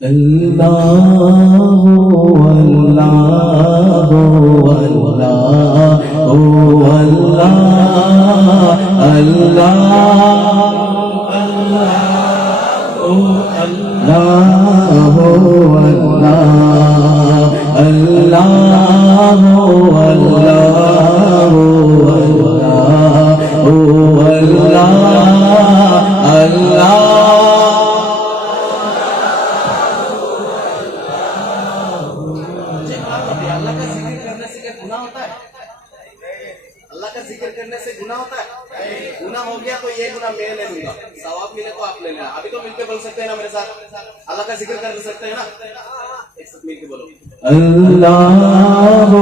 Allahu Allahu Allahu Allah Allahu अल्लाह का जिक्र करने से गुनाह होता है? गुनाह हो गया तो ये गुनाह मैं ले लूंगा, सवाब मिले तो आप ले लेना। अभी तो मिलके बोल सकते हैं ना मेरे साथ, अल्लाह का जिक्र कर सकते हैं ना, एक साथ मिलके बोलो Allahu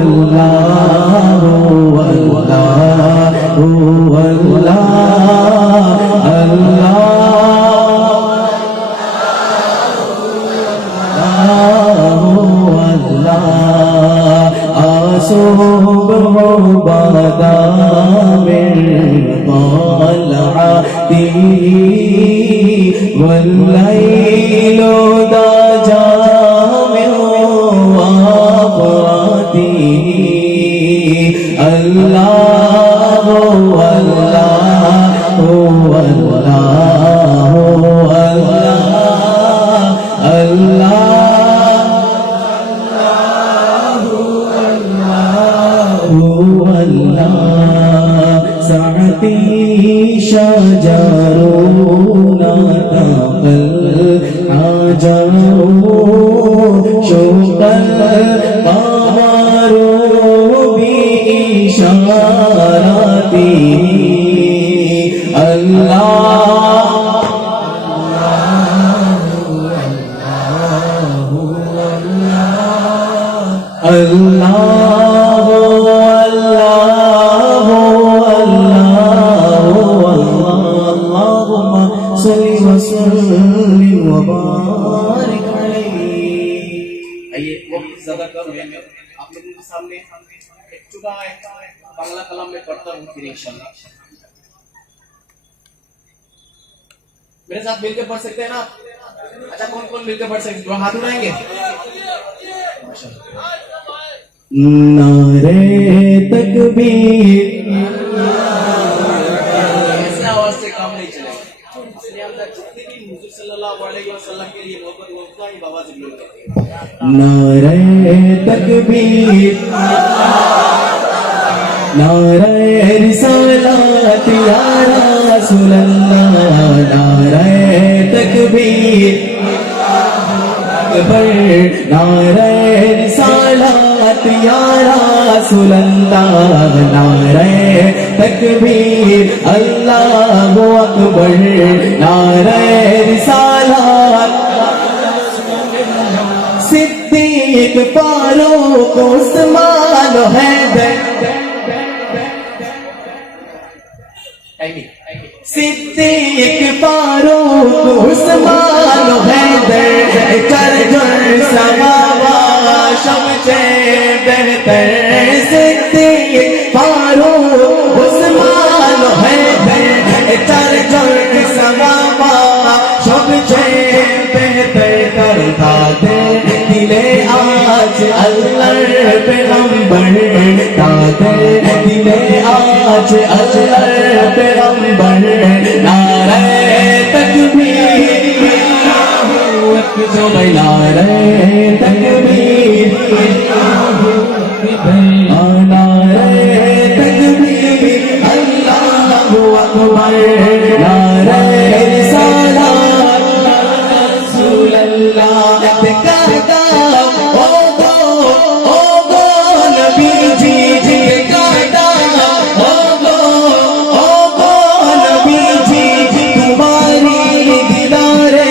Allahu Allahu والليل ذا جامع وأفراده الله والله والله الله سعتي شجرنا حجروا شوق القمر بإشارته आप लोगों के सामने एक चुका बांग्ला कलाम में पढ़ता हूँ फिर इंशाल्लाह मेरे साथ मिलकर पढ़ सकते हैं ना? अच्छा कौन कौन मिलकर पढ़ सकते हैं? जो हाथ उठाएंगे नारे तकबीर ऐसे आवाज से काम नहीं चलेगा, इसलिए हम जितनी भी हुजूर सल्लल्लाहु अलैहि वसल्लम के लिए मोहब्बत वो उतना ही बाबा से बोलते हैं। नारे तकबीर नारे रिसालत या रसूल अल्लाह नारे तकबीर नारे रिसालत या रसूल अल्लाह नारे तकबीर अल्लाहु अकबर नारे रिसालत सिद्दीक फारूक उस्मान हैदर सिद्दीक फारूक उस्मान हैदर कर जर समावा शमचे बेहतर सिद्दीक फारूक उस्मान हैदर कर जर समावा शमचे बेहतर करता दे दिले आज अल्लाह पैगंबर दादे दिले आज अल्लाह पैगंबर नारे तकबीर जो भाई नारे तकबीर नारे तकबीर अल्लाहु अकबर नारे रिसालत रसूल अल्लाह कहता ओ गो नबी जी कहता ओ गो नबी जी तुम्हारी दीदारे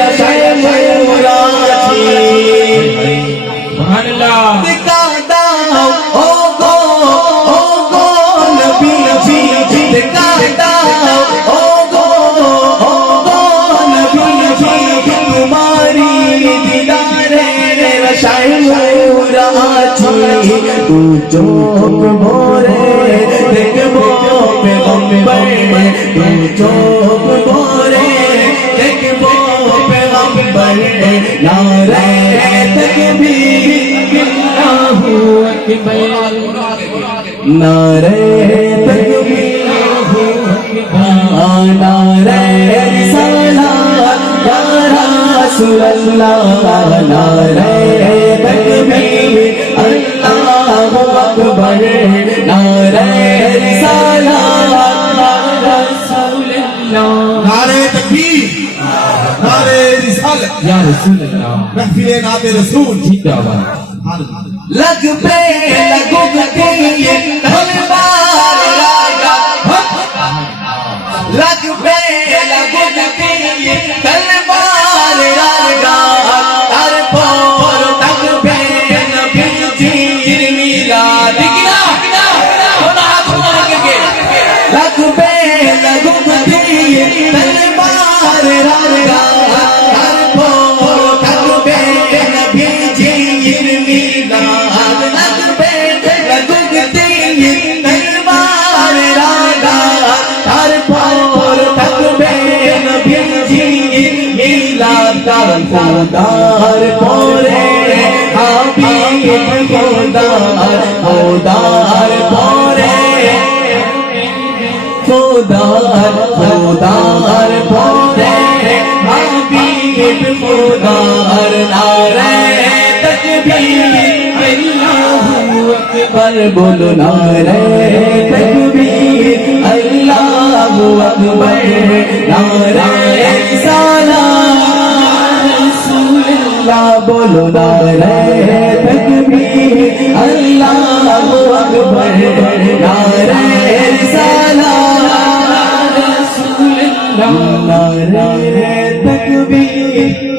रशाय मुराजी सुभान अल्लाह कहता ओ गो नबी जी कहता ओ गो नबी जी तुम्हारी दीदारे रशाय मुराजी तू चौक भोरे देखबो पैगंबर तू चौक भोरे देखबो पैगंबर আকবার নারে তাকবীর আল্লাহু আকবার নারে তাকবীর নারে রিসালাত ইয়া রাসূলুল্লাহ নারে তাকবীর আল্লাহু আকবার নারে রিসালাত ইয়া রাসূলুল্লাহ नारे तकबीर नारे रिसालत या रसूलुल्लाह महफिल नात रसूल जिंदाबाद लग पे लगुगती तलवार रागा लग पे लगुगती तलवार रागा तार पोर तक पे नबी जीर मिलाद किना थोड़ा हाथ उठा के लग पे लगुगती तलवार रागा तार पोर तक पे नबी जीर मिलाद लग पे लगुगती तलवार रागा तार पोर तक पे नबी जीर मिलाद तार खुदार पोरे हाबीब खुदार खुदार पोरे खुदार खुदार पोरे हाबीब खुदार नारे तकबीर अल्लाहू अकबर बोलो नारे तकबीर अल्लाहू अकबर नारे रिसालत रसूलुल्लाह बोलो नारे तकबीर अल्लाहू अकबर नारे रिसालत रसूलुल्लाह नारे तकबीर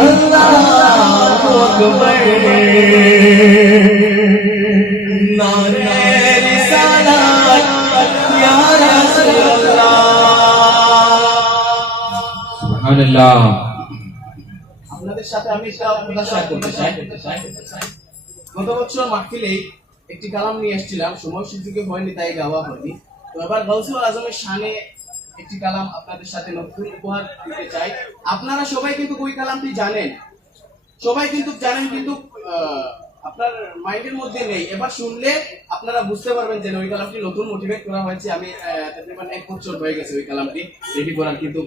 अल्लाहू अकबर नारे रिसालत या रसूलुल्लाह সুবহানাল্লাহ। আপনাদের সাথে আমি একটা কথা শেয়ার করতে চাই। গত বছর মাহফিলে একটি কালাম নিয়ে এসেছিলাম, সময় সুযোগে হয়নি তাই গাওয়া হয়নি। তো এবার গাউসুল আজমের শানে একটি কালাম আপনাদের সাথে নতুন উপহার দিতে চাই। আপনারা সবাই কিন্তু ওই কালামটি জানেন, সবাই কিন্তু জানেন, কিন্তু আপনার মাইন্ডের মধ্যে নেই। এবার শুনলে আপনারা বুঝতে পারবেন যে ওই কালামটি নতুন মোটিভেট করা হয়েছে। আমি তকরিবান 1 বছর হয়ে গেছে ওই কালামটি রেডি করার, কিন্তু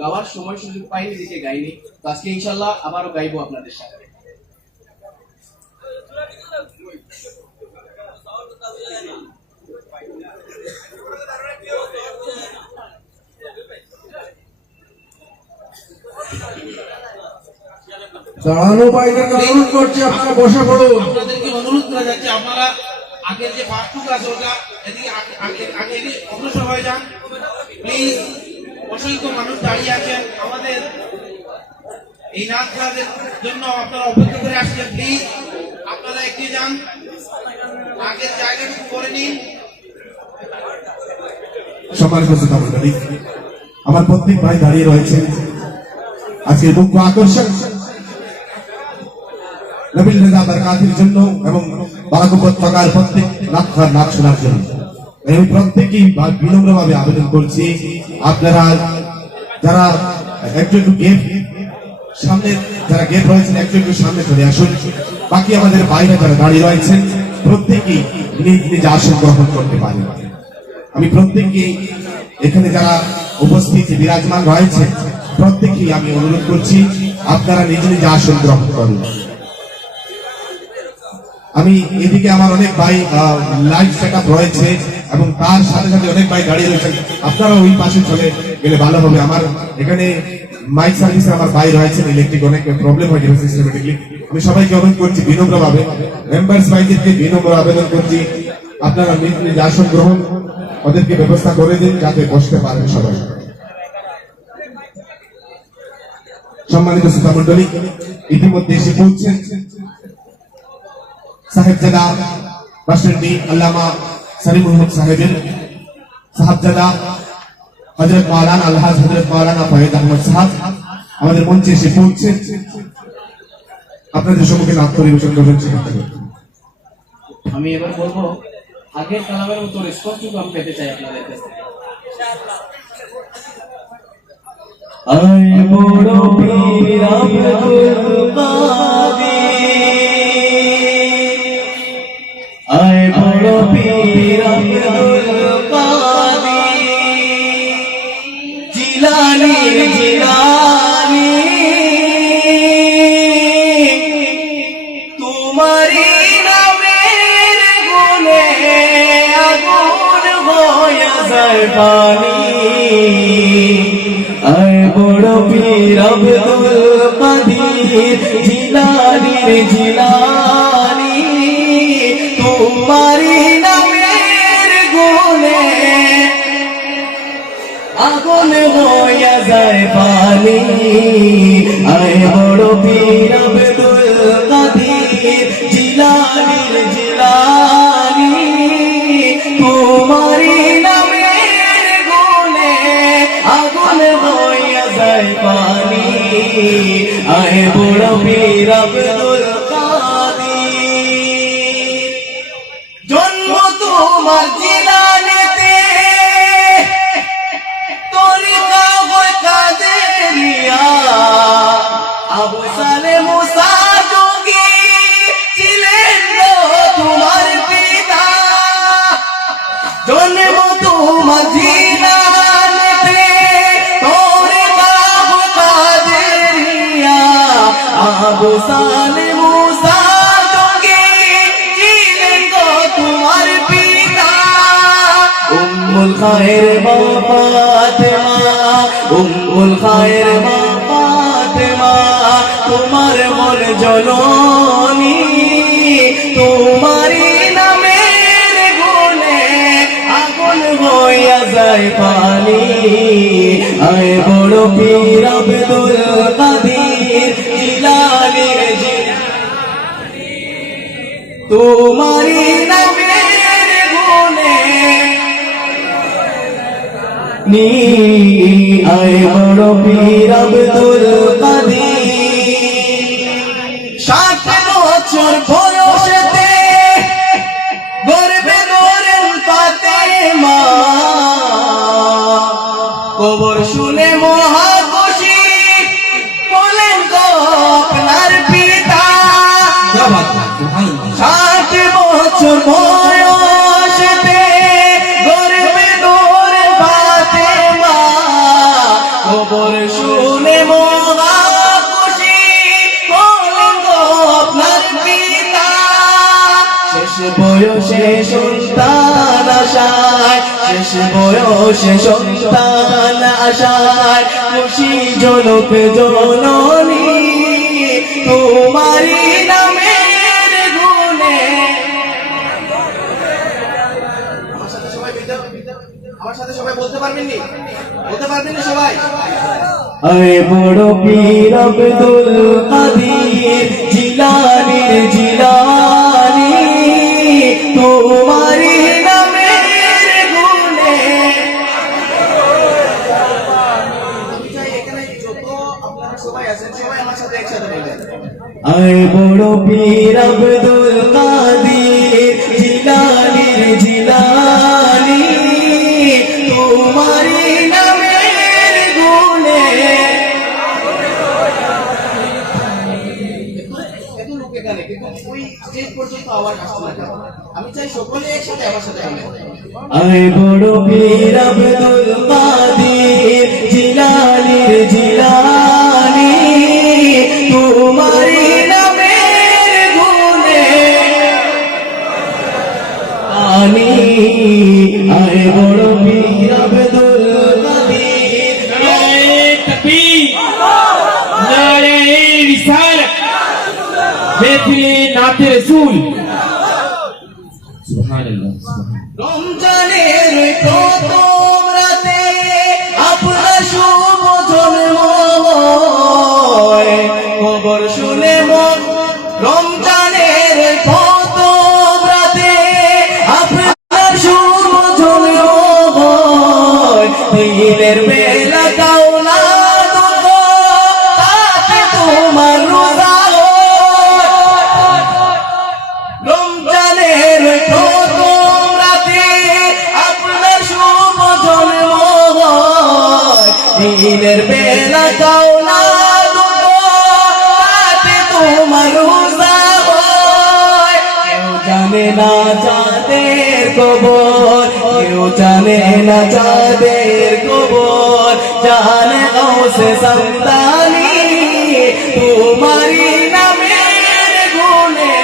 গাওয়ার সময় সুযোগ পাইনি, দিকে গাইনি। তো আজকে ইনশাআল্লাহ আবারও গাইবো আপনাদের সাথে। দাঁড়ানো বাইরের অনুরোধ করছি আপনারা বসে পড়ুন। আপনাদেরকে অনুরোধ করা যাচ্ছে আপনারা আগের যে পাঠটুকু আছে ওটা এদিকে আগে অগ্রসর হয়ে যান প্লিজ। অসংখ্য মানুষ দাঁড়িয়ে আছেন, আমাদের এই নাচ গানের জন্য আপনারা অপেক্ষা করে আসছেন। প্লিজ আপনারা এগিয়ে যান, আগের জায়গাটুকু করে নিন। সম্মানিত শ্রোতামণ্ডলী, আমার প্রত্যেক ভাই দাঁড়িয়ে রয়েছে আজকের মুখ্য আকর্ষণ নবীল রেজা বরকাতের জন্য এবং বারাক উপত্যকার প্রত্যেক লাখার নাচ শোনার জন্য। আমি প্রত্যেকেই বিনম্রভাবে আবেদন করছি, আপনারা যারা একটু গেপ সামনে, যারা গেপ রয়েছেন একটু সামনে চলে আসুন। বাকি আমাদের বাইরে যারা দাঁড়িয়ে রয়েছেন প্রত্যেকেই নিজ নিজ আসন গ্রহণ করতে পারেন। আমি প্রত্যেককেই এখানে যারা উপস্থিত বিরাজমান রয়েছে প্রত্যেকেই আমি অনুরোধ করছি আপনারা নিজ নিজ আসন গ্রহণ করুন। আমি এদিকে আমার অনেক ভাই লাইভ সেটআপ রয়েছে এবং তার সাথে সাথে অনেক ভাই দাঁড়িয়ে রয়েছেন, আপনারা ওই পাশে চলে গেলে ভালো হবে। আমার এখানে মাইক সার্ভিসে আমার ভাই রয়েছেন, ইলেকট্রিক অনেক প্রবলেম হয়ে যাবে সিস্টেমেটিকলি। আমি সবাইকে অনুরোধ করছি বিনম্রভাবে, মেম্বার্স ভাইদেরকে বিনম্র আবেদন করছি আপনারা নিজ নিজ আসন গ্রহণ ওদেরকে ব্যবস্থা করে দিন যাতে বসতে পারেন সবাই। সম্মানিত শ্রোতামণ্ডলী, ইতিমধ্যে এসে পৌঁছেন সাহেবজাদা রাষ্ট্রপতি আল্লামা সলিমুল হক সাহেবের সাহেবজাদা হযরত মাওলানা আলহাজ হযরত মাওলানা ফয়েদ আহমদ সাহেব আমাদের মঞ্চে এসে পৌঁছেন। আপনাদের সম্মুখে নাম পরিবেশন করবেন। আমি এবার বলবো আগের কালামের মতো রেসপন্সটুকু আমি পেতে চাই আপনাদের কাছ থেকে। আয় বড় পীর আব্দুল কাদের, আয় বড় পীর আব্দুল কাদের, জিলানী জিলানী তোমারি নামের গুণে আগুন হয়ে যায় পানি। আয় বড় পীর আব্দুল কাদের, জিলানী জিলানী তোমারি নামের গুণে আগুন হয়ে যায় পানি। আয় বড় পীর আব্দুল কাদের, জিলানী জিলানী তোমারি নামের গুণে আগুন হয়ে যায় পানি। আয় বড় পীর আব্দুল কাদের, জন্ম তোমার জিলানীতে, তরিকা হয় কাদেরিয়া, আবু সালে মুসা যোগী ছিলেন গো তোমার পিতা। জন্ম তোমার জিলানীতে, তরিকা হয় কাদেরিয়া, আবু সালে মুসা যোগী ছিলেন গো তোমার পিতা। উম্মুল খায়ের মা ফাতেমা, উম্মুল খায়ের মা ফাতেমা তোমার মন জননী, তোমারি নামের গুণে আগুন হইয়া যায় পানি। আয় বড় পীর আব্দুল কাদের, জিলানী জিলানী তোমারি নামের গুণে নি। আয় বড় পীর আব্দুল কাদের, 60 বছর বয়সেতে গর্বে ধরেন ফাতেমা, কবর শুনে মহা খুশি বলেন গো আপনার পিতা। 60 বছর বয়সেতে গর্বে ধরেন ফাতেমা, খবর শুনে মহা খুশি বলেন গো আপনার পিতা। শেষ বয়সে সন্তান আশায়, শেষ বয়সে সন্তান আশায় খুশি জনক জননী, তোমারি নামের গুণে। আমার সাথে সবাই বলতে পারবেন নি? বলতে পারবেন না সবাই? আয় বড় পীর আব্দুল কাদের, জিলানী জিলানী তোমারি নামের গুণে। আমি চাই এখানে যত আপনারা সবাই আছেন সবাই আমার সাথে একসাথে বলবেন। আয় বড় পীর আব্দুল কাদের, জিলানী জিলানী তোমারি নামের গুণে। এত লোক এখানে কিন্তু ওই স্টেজ পর্যন্ত আওয়াজ আসছে না কেন? আমি চাই সকলে একসাথে আমার সাথে বলবেন। আয় বড় পীর আব্দুল কাদের, জিলানী জিলানী তোমারি নামের গুণে আনি। আয় বড় পীর আব্দুল কাদের, नारे तकबीर, नारे रिसालत, महफिले नाते रसूल। सुभान अल्लाह। রমজানের ওই প্রথম রাতে আপনার শুভ জন্ম হয়, খবর শুনে মন রমজানের ওই প্রথম রাতে আপনার শুভ জন্ম হয়। দিনের বেলা কাওলা দুঃখ তাতে তোমার রোজা হয়। রমজানের ওই প্রথম রাতে আপনার শুভ জন্ম হয়। দিনের বেলা তাকাও না দুটো রাতে তোমার রোজা হয় কেউ জানে না চাঁদের কবর কেউ জানে না চাঁদের কবর জানে গাউসে সন্তানি তোমারি নামের গুণে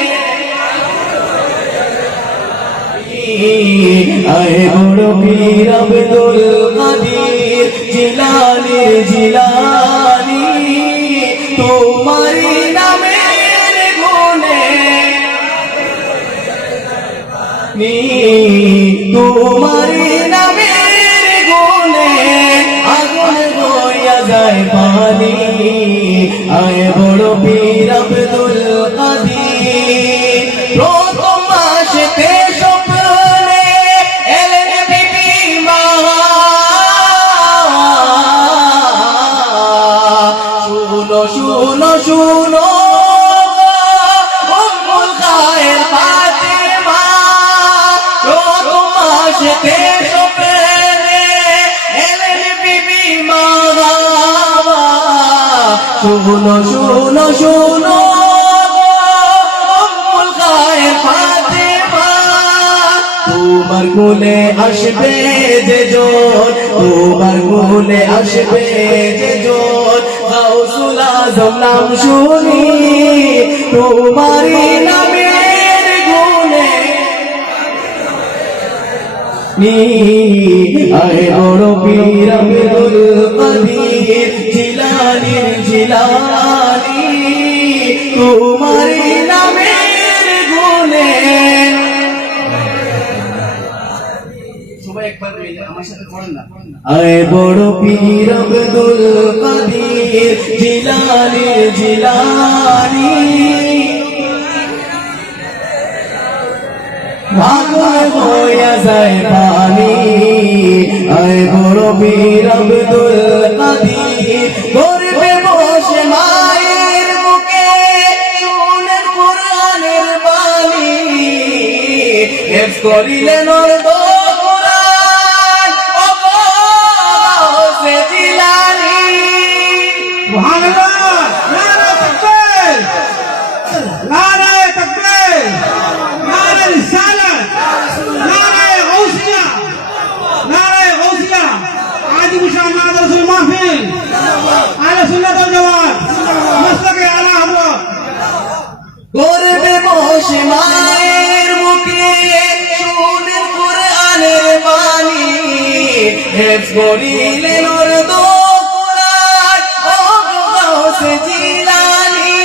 আয় বড় পীর আব্দুল কাদের জিলানীর জিলানী তোমারি নামের গুণে তোমারি নামের গুণে আগুন বইয়া যায় পানি আয় বড় পীর আব্দুল কাদের প্রথম মাসেতে স্বপ্নে এলেন বিবি মা শুনো শুনো শুনো উম্মুল খায়ের ফাতেমা প্রথম মাসেতে স্বপ্নে এলেন বিবি মা শুনো শুনো শুনো উম্মুল খায়ের ফাতেমা তোমার কোলে আসবে যে জন তোমার কোলে আসবে যে জন গাউসুল আজম নাম শুনি তোমারি নামের গুণে আয় বড় পীর আব্দুল কাদের জিলানীর জিলানী তোমারি নামের গুণে সবাই একবার আমার সাথে পড়েন না আয় বড় পীর আব্দুল কাদের জিলানীর জিলানী আগুন বইয়া যায় পানি আয় বড় পীর আব্দুল কাদের গর্বে বসে মায়ের বুকে শুনেন কোরআনের বাণী হেফজ করিলেন ওর কোরআন ও গাউসে জিলানী সুবহানাল্লাহ নারে তাকবীর নারে তাকবীর নারে রিসালাত নারে গাউসিয়া আজ মুশাহমদ রাসূল মাহফিল আহলে সুন্নাত ওয়াল জামাত মাসলাকে আলা হযরত গর্বে বসে মায়ের মুখে শুনেন কোরআনের বাণী হেফজ করিলেন ওর কোরআন ও গাউসে জিলানী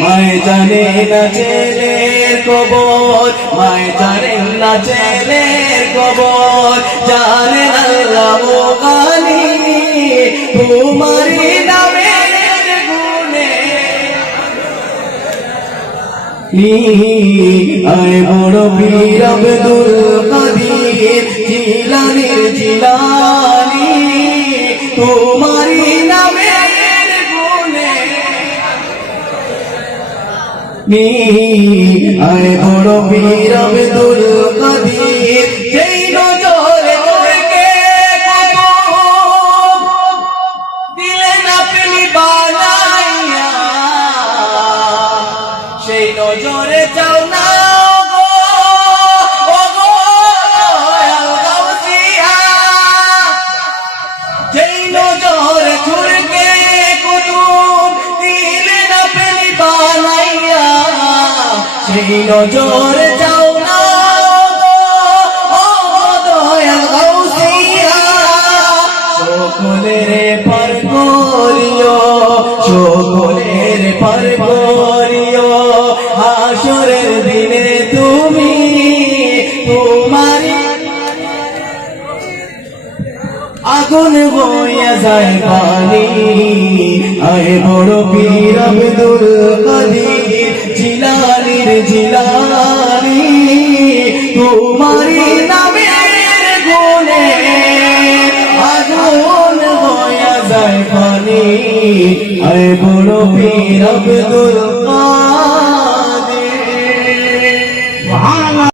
মায় জানে না ছেলের কবর মায় জানে না ছেলের কবর জানেন আল্লাহ ও গানি তোমারি নামের গুণে আয় বড় পীর আব্দুল কাদের জিলানীর জিলানী তোমারি নামের গুণে আয় বড় পীর আব্দুল কাদের যেই নজরে তোরকে দিলেন আপনি বানাইয়া সেই নজরে চাও না গো ও গো আল গাউসিয়া যেই নজরে তোরকে কুতুব দিলেন আপনি বানাইয়া সেই নজরে চাও না গো ও দয়াল গাউসিয়া সকলের পার করিও সকলের পার করিও হাসরের দিনে তুমি তোমারি আগুন বইয়া যায় পানি আয় বড় পীর আব্দুল কাদের জিলানীর জিলানী তোমারি নামের গুণে আগুন বইয়া যায় পানি আয় বড় পীর আব্দুল